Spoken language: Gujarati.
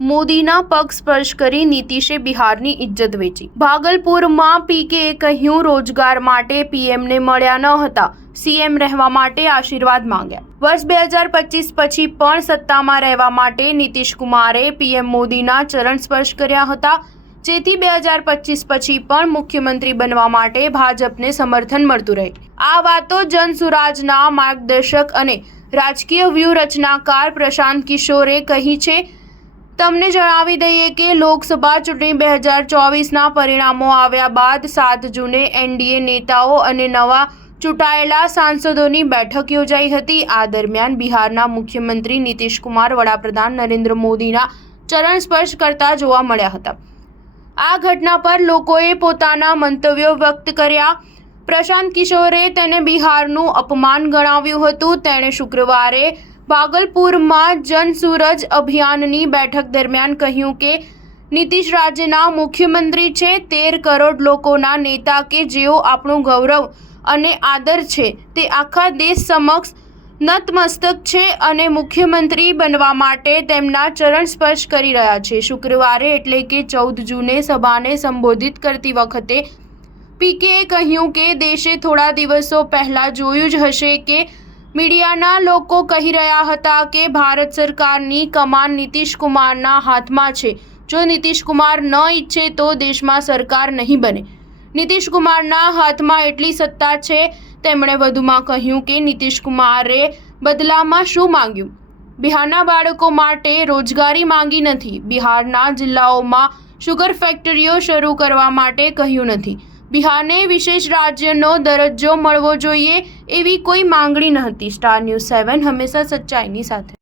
મોદીના પગ સ્પર્શ કરી નીતિશે બિહારની ઇજ્જત વેચી। ભાગલપુરમાં પીકેએ કહ્યું, રોજગાર માટે પીએમને મળ્યા ન હતા, સીએમ રહેવા માટે આશીર્વાદ માંગ્યા। વર્ષ 2025 પછી પણ સત્તામાં રહેવા માટે નીતિશ કુમારે પીએમ મોદીના ચરણ સ્પર્શ કર્યા હતા, જેથી 2025 પછી પણ મુખ્યમંત્રી બનવા માટે ભાજપને સમર્થન મળતું રહે। આ વાતો જનસુરાજના માર્ગદર્શક અને રાજકીય વ્યૂહરચનાકાર પ્રશાંત કિશોરે કહી છે। તમને જણાવી દઈએ કે લોકસભા ચૂંટણી 2024ના પરિણામો આવ્યા બાદ 7 જૂને એનડીએ નેતાઓ અને નવા ચૂંટાયેલા સાંસદોની બેઠક યોજાઈ હતી। આ દરમિયાન બિહારના મુખ્યમંત્રી નીતિશ કુમાર વડાપ્રધાન નરેન્દ્ર મોદીના ચરણ સ્પર્શ કરતા જોવા મળ્યા હતા। આ ઘટના પર લોકોએ પોતાના મંતવ્યો વ્યક્ત કર્યા। પ્રશાંત કિશોરે તેને બિહારનું અપમાન ગણાવ્યું હતું। તેણે શુક્રવારે ભાગલપુરમાં જનસુરજ અભિયાનની બેઠક દરમિયાન કહ્યું કે નીતિશ રાજ્યના મુખ્યમંત્રી છે, 13 કરોડ લોકોના નેતા કે જેઓ આપણું ગૌરવ અને આદર છે, તે આખા દેશ સમક્ષ નતમસ્તક છે અને મુખ્યમંત્રી બનવા માટે તેમના ચરણ સ્પર્શ કરી રહ્યા છે। શુક્રવારે એટલે કે 14 જૂને સભાને સંબોધિત કરતી વખતે પીકેએ કહ્યું કે દેશે થોડા દિવસો પહેલા જોયું જ હશે કે મીડિયાના લોકો કહી રહ્યા હતા કે ભારત સરકારની કમાન નીતિશ કુમારના હાથમાં છે। જો નીતિશ કુમાર ન ઈચ્છે તો દેશમાં સરકાર નહીં બને। નીતિશ કુમારના હાથમાં એટલી સત્તા છે। તેમણે વધુમાં કહ્યું કે નીતિશ કુમારે બદલામાં શું માંગ્યું? બિહારના બાળકો માટે રોજગારી માંગી નથી, બિહારના જિલ્લાઓમાં શુગર ફેક્ટરીઓ શરૂ કરવા માટે કહ્યું નથી, બિહારને વિશેષ રાજ્યનો દરજ્જો મળવો જોઈએ એવી કોઈ માંગણી નહોતી। સ્ટાર ન્યૂઝ 7 હંમેશા સચ્ચાઈની સાથે।